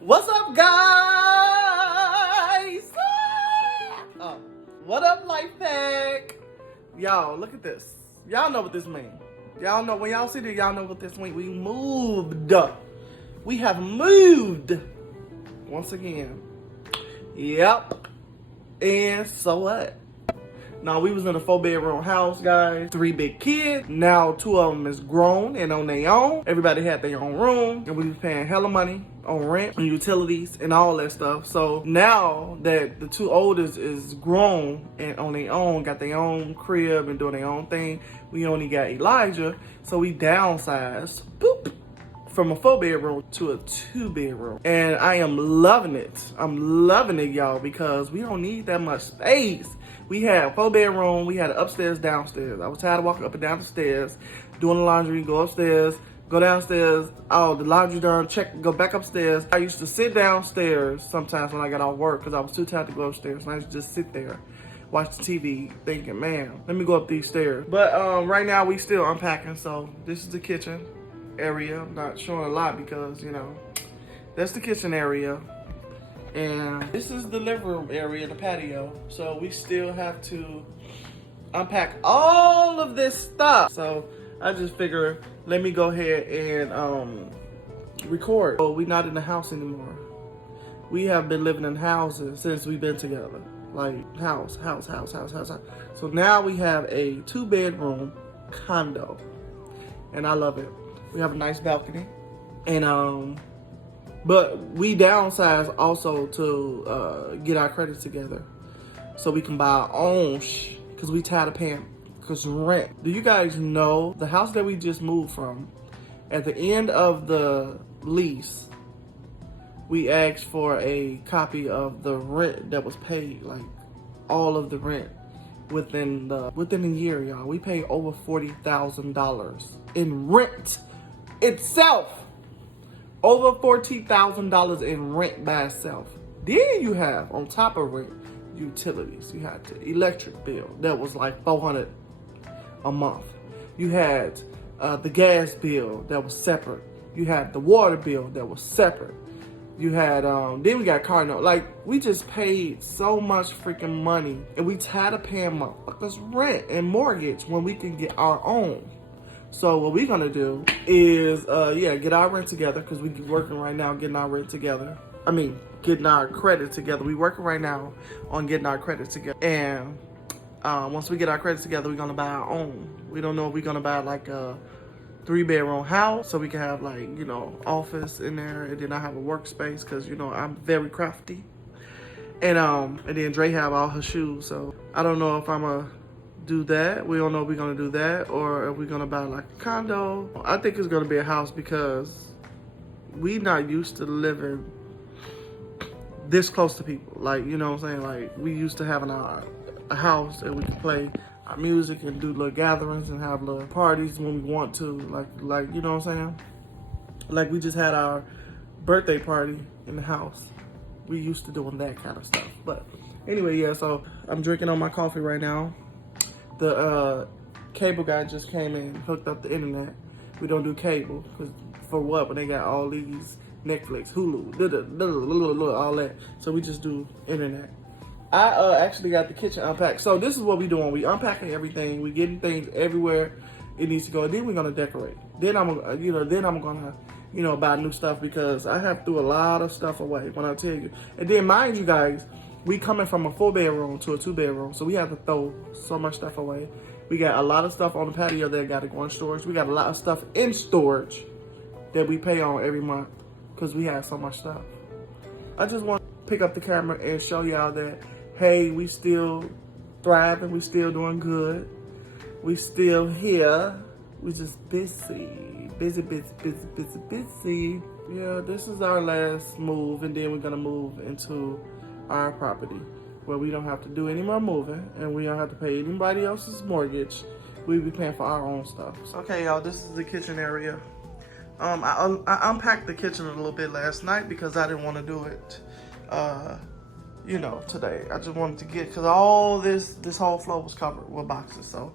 What's up, guys? What up, Life Pack? Y'all, look at this. Y'all know what this means. Y'all know, when y'all see this, y'all know what this means. We moved. We have moved. Once again. Yep. And so what? Now, we was in a 4-bedroom house, guys. 3 big kids. Now, 2 of them is grown and on their own. Everybody had their own room. And we was paying hella money on rent and utilities and all that stuff. So now that the 2 oldest is grown and on their own, got their own crib and doing their own thing, we only got Elijah. So we downsized, boop, from a 4-bedroom to a 2-bedroom. And I am loving it. I'm loving it, y'all, because we don't need that much space. We had a 4-bedroom, we had an upstairs, downstairs. I was tired of walking up and down the stairs, doing the laundry, go upstairs, go downstairs, oh, the laundry done, check, go back upstairs. I used to sit downstairs sometimes when I got off work because I was too tired to go upstairs. And I used to just sit there, watch the TV, thinking, man, let me go up these stairs. But right now we still unpacking, so this is the kitchen area. I'm not showing a lot because, you know, that's the kitchen area. And this is the living room area, the patio. So we still have to unpack all of this stuff. So I just figure, let me go ahead and record. So we're not in the house anymore. We have been living in houses since we've been together. Like house. So now we have a 2-bedroom condo. And I love it. We have a nice balcony. And but we downsized also to get our credit together so we can buy our own because we tired of paying rent. Do you guys know the house that we just moved from, at the end of the lease, we asked for a copy of the rent that was paid, like all of the rent within a year, y'all. We paid over $40,000 in rent itself. Over $40,000 in rent by itself. Then you have, on top of rent, utilities. You had the electric bill that was like $400 a month. You had the gas bill that was separate. You had the water bill that was separate. You had, then we got car note. Like, we just paid so much freaking money. And we tired of paying motherfuckers rent and mortgage when we can get our own. So what we're gonna do is, get our rent together, because we working right now getting our rent together. I mean, getting our credit together. We working right now on getting our credit together. And once we get our credit together, we're gonna buy our own. We don't know if we're gonna buy like a 3-bedroom house, so we can have, like, you know, office in there, and then I have a workspace, because, you know, I'm very crafty. And then Dre have all her shoes, so I don't know if I'm a do that. We don't know if we're gonna do that or if we're gonna buy like a condo. I think it's gonna be a house because we not used to living this close to people. Like, you know what I'm saying? Like, we used to having a house and we could play our music and do little gatherings and have little parties when we want to. Like, you know what I'm saying? Like, we just had our birthday party in the house. We used to doing that kind of stuff. But anyway, yeah, so I'm drinking on my coffee right now. The cable guy just came in and hooked up the internet. We don't do cable, because for what? When they got all these Netflix, Hulu, all that. So we just do internet. I actually got the kitchen unpacked. So this is what we doing. We unpacking everything. We getting things everywhere it needs to go. Then we're gonna decorate. Then I'm gonna buy new stuff, because I have threw a lot of stuff away when I tell you. And then mind you guys, we coming from a 4-bedroom to a 2-bedroom, so we have to throw so much stuff away. We got a lot of stuff on the patio that got to go in storage. We got a lot of stuff in storage that we pay on every month because we have so much stuff. I just want to pick up the camera and show y'all that, hey, we still thriving. We still doing good. We still here. We just busy. Busy. Yeah, this is our last move, and then we're going to move into our property where we don't have to do any more moving and we don't have to pay anybody else's mortgage. We'll be paying for our own stuff. Okay, y'all, this is the kitchen area. I unpacked the kitchen a little bit last night because I didn't want to do it, today. I just wanted to get, because all this whole floor was covered with boxes. So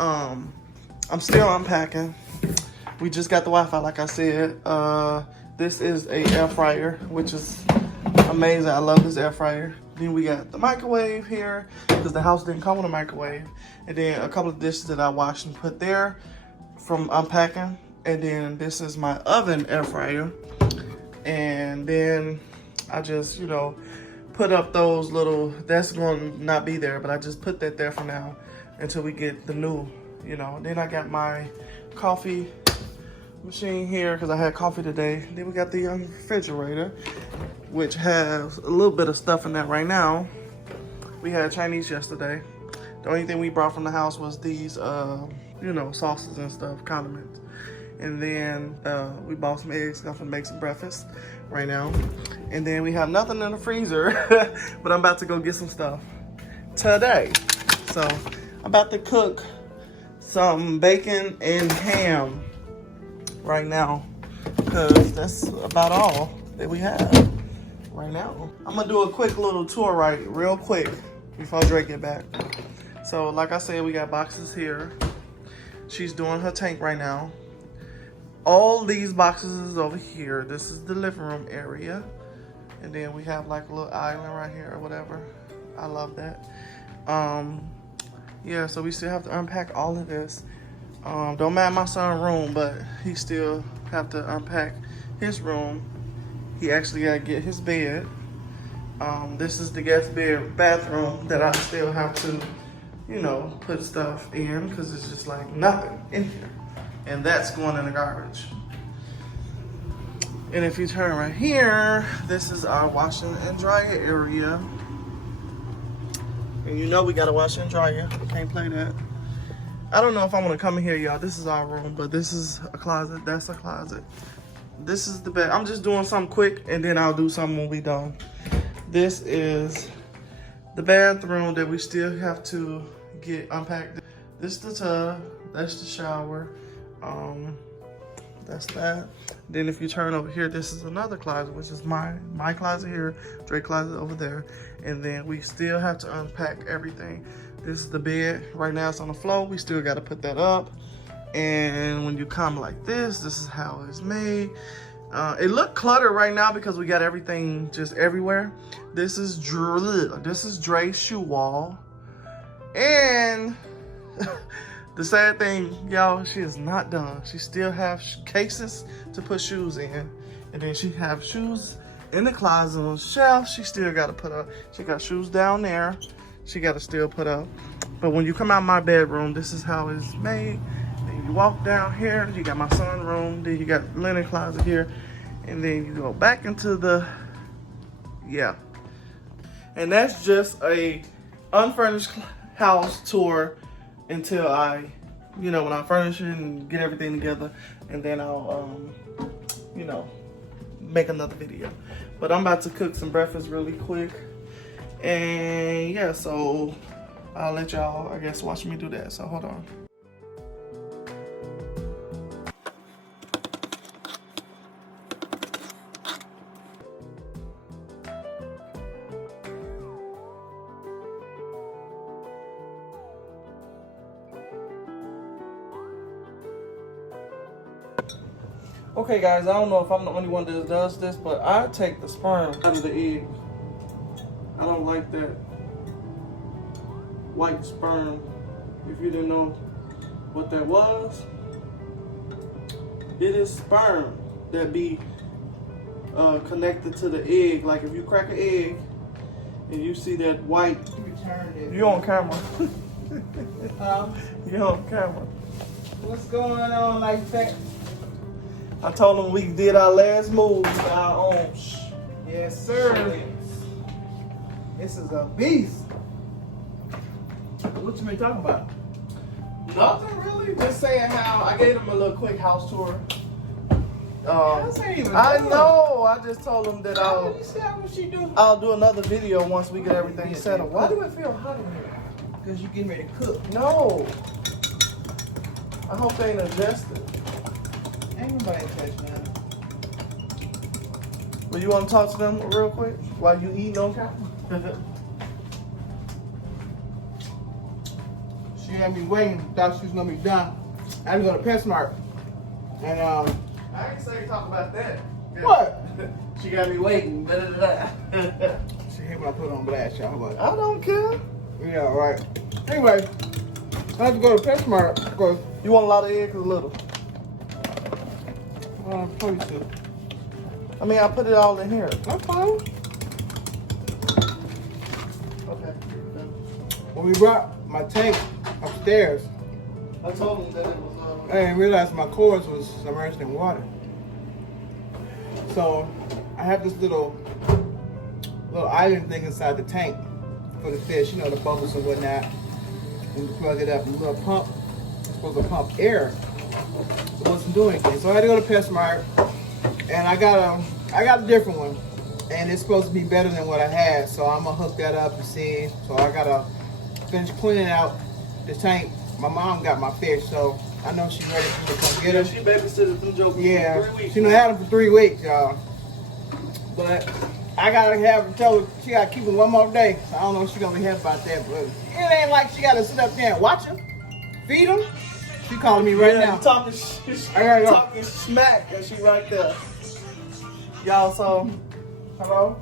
I'm still unpacking. We just got the Wi-Fi, like I said. This is a air fryer, which is amazing. I love this air fryer. Then we got the microwave here because the house didn't come with a microwave. And then a couple of dishes that I washed and put there from unpacking. And then this is my oven air fryer. And then I just, you know, put up those little, that's going to not be there, but I just put that there for now until we get the new, you know. Then I got my coffee machine here because I had coffee today. Then we got the refrigerator, which has a little bit of stuff in that right now. We had Chinese yesterday. The only thing we brought from the house was these, you know, sauces and stuff, condiments. And then we bought some eggs, got to make some breakfast right now. And then we have nothing in the freezer, but I'm about to go get some stuff today. So I'm about to cook some bacon and ham right now because that's about all that we have right now. I'm gonna do a quick little tour real quick before Drake get back. So like I said, we got boxes here. She's doing her tank right now. All these boxes is over here. This is the living room area. And then we have like a little island right here or whatever. I love that. Yeah, so we still have to unpack all of this. Don't mind my son's room, but he still have to unpack his room. He actually got to get his bed. This is the guest bathroom that I still have to, you know, put stuff in because it's just like nothing in here. And that's going in the garbage. And if you turn right here, this is our washing and dryer area. And you know we gotta wash and dryer. Can't play that. I don't know if I want to come in here, y'all. This is our room, but this is a closet. That's a closet. This is the bed. I'm just doing something quick, and then I'll do something when we done. This is the bathroom that we still have to get unpacked. This is the tub. That's the shower. That's that. Then if you turn over here, this is another closet, which is my closet here, Drake closet over there. And then we still have to unpack everything. This is the bed. Right now it's on the floor. We still got to put that up. And when you come like this is how it's made. It look cluttered right now because we got everything just everywhere. This is Dre's shoe wall. And the sad thing, y'all, she is not done. She still have cases to put shoes in. And then she have shoes in the closet on the shelf. She still got to put up. She got shoes down there. She got to still put up. But when you come out my bedroom, this is how it's made. Then you walk down here. You got my son's room. Then you got linen closet here. And then you go back into the, yeah. And that's just a unfurnished house tour until I, you know, when I furnish it and get everything together, and then I'll, you know, make another video. But I'm about to cook some breakfast really quick. And yeah, so I'll let y'all, I guess, watch me do that. So hold on. Okay guys, I don't know if I'm the only one that does this, but I take the sperm out of the egg. I don't like that white sperm. If you didn't know what that was, it is sperm that be connected to the egg. Like if you crack an egg and you see that white, you're on camera. You're on camera. What's going on like that? I told him we did our last move with our own. Yes, sir. This is a beast. What you been talking about? Nothing really. Just saying how I gave him a little quick house tour. ain't even I done. know. I just told him that How did you say what she do? I'll do another video once we get everything settled. Why do it feel hot in here? Because you getting ready to cook. No. I hope they ain't adjusted. Ain't nobody touching that. But you want to talk to them real quick while you eating on camera? She had me waiting. Thought she was gonna be done. I was gonna PetSmart, and I ain't say talk about that. What? She got me waiting. She hate when I put it on blast, y'all. How about I don't care. yeah, right. Anyway, I have to go to PetSmart because You want a lot of eggs or little? please do. I mean, I put it all in here. That's fine. Okay. When we brought my tank upstairs, I told him that it was. I didn't realize my cords was submerged in water. So I have this little island thing inside the tank for the fish, you know, the bubbles and whatnot. And you plug it up, and the little pump is supposed to pump air. It wasn't doing anything. So I had to go to PetSmart, and I got a different one, and it's supposed to be better than what I had. So I'm gonna hook that up and see. So I gotta finish cleaning out the tank. My mom got my fish, so I know she's ready for me to come get Yeah, them. she babysitted them jokers Yeah, for 3 weeks. she done had them for 3 weeks, y'all. But I gotta have her tell her she gotta keep them one more day. So I don't know if she's gonna be happy about that, but it ain't like she gotta sit up there and watch them, feed them. She calling me right now. You talking, I gotta go. talking smack, and she right there. Y'all, so Hello?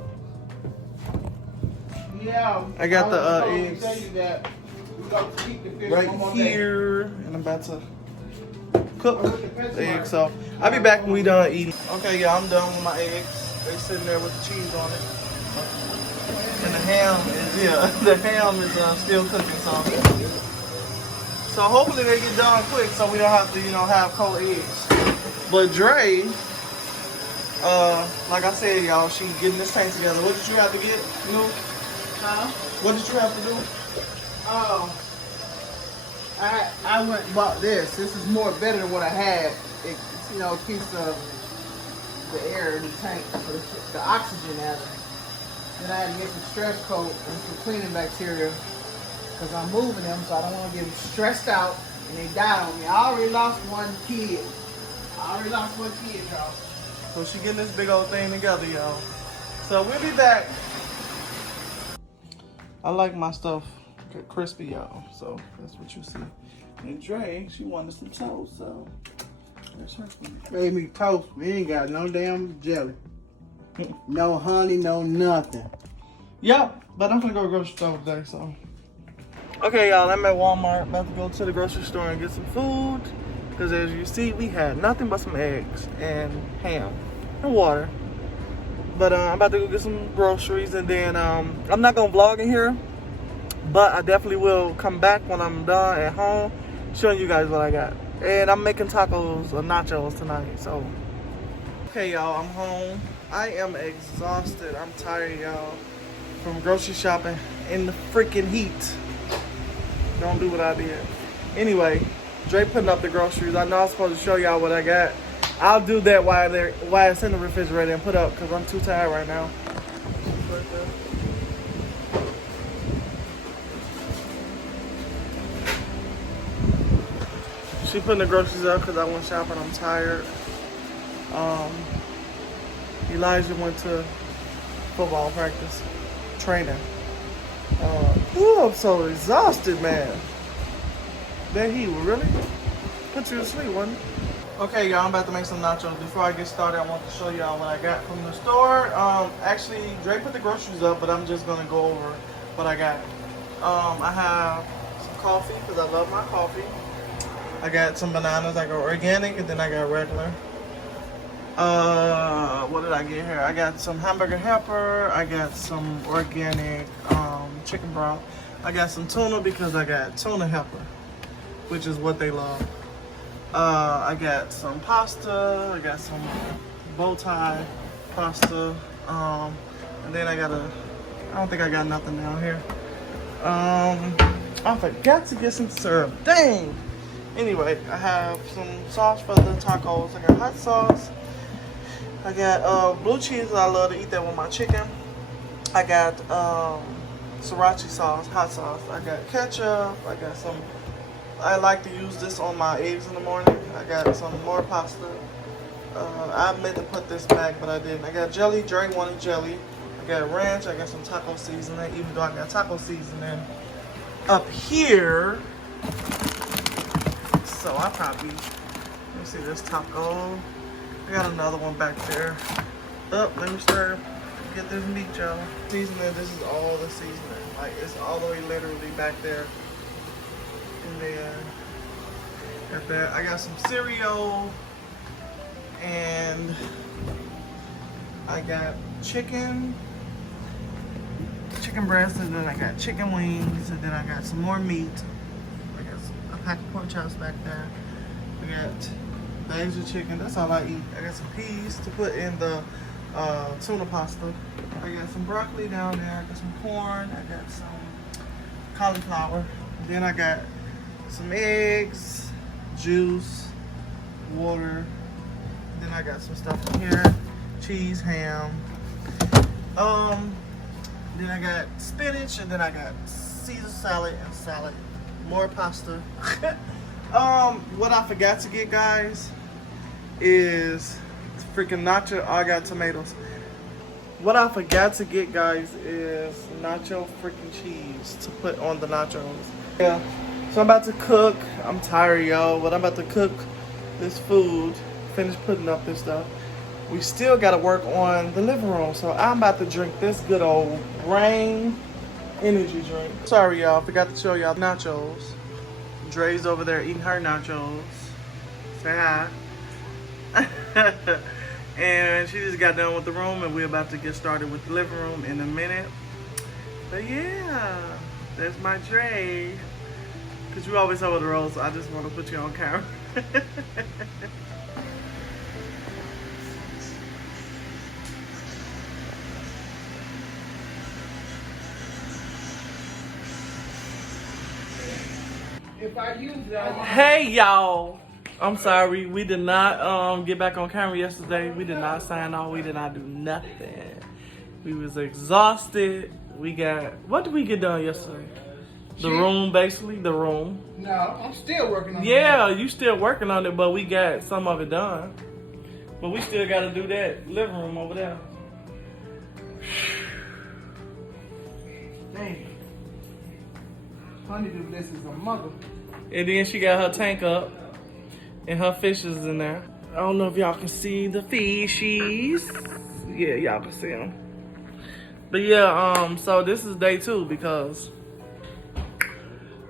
Yeah. I got the, was supposed to eggs. tell you that we got to keep the fish right one more day. here, and I'm about to cook with the the eggs. So I'll be back when we done eating. Okay, yeah, I'm done with my eggs. They sitting there with the cheese on it, and the ham is the ham is still cooking. So hopefully they get done quick, so we don't have to have cold eggs. But Dre, like I said, y'all, she getting this tank together. What did you have to get? Huh? What did you have to do? Oh, I went and bought this. This is better than what I had. It keeps the air in the tank, the oxygen out of it. Then I had to get some stress coat and some cleaning bacteria because I'm moving them, so I don't want to get them stressed out and they die on me. I already lost one kid. Y'all. So she getting this big old thing together, y'all. So we'll be back. I like my stuff crispy, y'all. So that's what you see. And Dre, she wanted some toast, so there's her food. Made me toast. We ain't got no damn jelly. No honey, no nothing. Yeah, but I'm gonna go to the grocery store today, so. Okay, y'all, I'm at Walmart, about to go to the grocery store and get some food. Because as you see, we had nothing but some eggs and ham and water. But I'm about to go get some groceries, and then I'm not gonna vlog in here, but I definitely will come back when I'm done at home, showing you guys what I got. And I'm making tacos or nachos tonight, so. Okay, y'all, I'm home. I am exhausted. I'm tired, y'all, from grocery shopping in the freaking heat. Don't do what I did. Anyway, Dre putting up the groceries. I know I'm supposed to show y'all what I got. I'll do that while it's in the refrigerator and put up because I'm too tired right now. She putting the groceries up because I went shopping. I'm tired. Elijah went to football practice, training. I'm so exhausted, man. That heat will really put you to sleep, wouldn't it? Okay, y'all, I'm about to make some nachos. Before I get started, I want to show y'all what I got from the store. Actually, Dre put the groceries up, but I'm just gonna go over what I got. I have some coffee because I love my coffee. I got some bananas. I got organic, and then I got regular. What did I get here? I got some hamburger helper. I got some organic chicken broth. I got some tuna because I got tuna helper, which is what they love. I got some pasta. I got some bow tie pasta. And then I don't think I got nothing down here. I forgot to get some syrup. Dang. Anyway, I have some sauce for the tacos. I got hot sauce. I got blue cheese. I love to eat that with my chicken. I got sriracha sauce, hot sauce. I got ketchup. I got some. I like to use this on my eggs in the morning. I got some more pasta. I meant to put this back, but I didn't. I got jelly. Dre wanted jelly. I got ranch. I got some taco seasoning, even though I got taco seasoning up here. So I probably, let me see this taco. I got another one back there. Up, let me start. Get this meat, y'all. Seasoning, this is all the seasoning. Like, it's all the way literally back there. And then, at that, I got some cereal. And I got chicken breast, and then I got chicken wings, and then I got some more meat. I got a pack of pork chops back there. I got bags of chicken. That's all I eat. I got some peas to put in the tuna pasta. I got some broccoli down there. I got some corn. I got some cauliflower. Then I got some eggs, juice, water. Then I got some stuff in here, cheese, ham. Then I got spinach, and then I got Caesar salad and salad. More pasta. What I forgot to get, guys, is freaking nacho. Oh, I got tomatoes. What I forgot to get, guys, is nacho freaking cheese to put on the nachos. Yeah. So I'm about to cook. I'm tired, y'all, but I'm about to cook this food. Finish putting up this stuff. We still got to work on the living room, so I'm about to drink this good old Brain energy drink. Sorry, y'all, forgot to show y'all nachos. Dre's over there eating her nachos. Say hi. And she just got done with the room, and we're about to get started with the living room in a minute. But yeah, that's my Dre. Cause you always hold the roll, so I just want to put you on camera. If I use that, Hey y'all, I'm sorry, we did not get back on camera yesterday. We did not sign off. We did not do nothing. We was exhausted. We got, what did we get done yesterday? The room, basically, the room. no, I'm still working on it. Yeah, you still working on it, but we got some of it done. But we still got to do that living room over there. Dang. Honeydew, this is a mother. And then she got her tank up, and her fishes in there. I don't know if y'all can see the fishies. Yeah, y'all can see them. But yeah, so this is day 2 because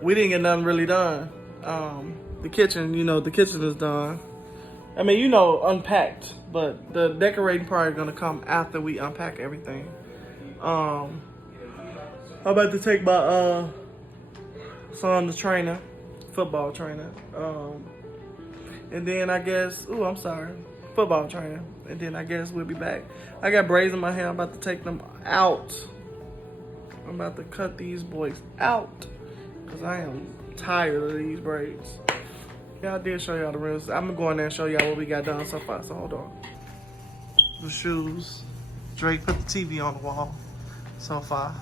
we didn't get nothing really done. The kitchen, the kitchen is done. I mean, unpacked, but the decorating part is gonna come after we unpack everything. I'm about to take my son to trainer, football trainer. And then I guess, football trainer. And then I guess we'll be back. I got braids in my hair. I'm about to take them out. I'm about to cut these boys out because I am tired of these braids. Yeah, I did show y'all the rest. I'm gonna go in there and show y'all what we got done so far. So hold on. The shoes. Drake put the TV on the wall so far,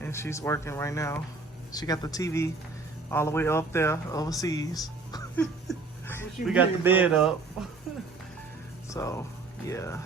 and she's working right now. She got the TV all the way up there overseas. We got the bed up. So, yeah.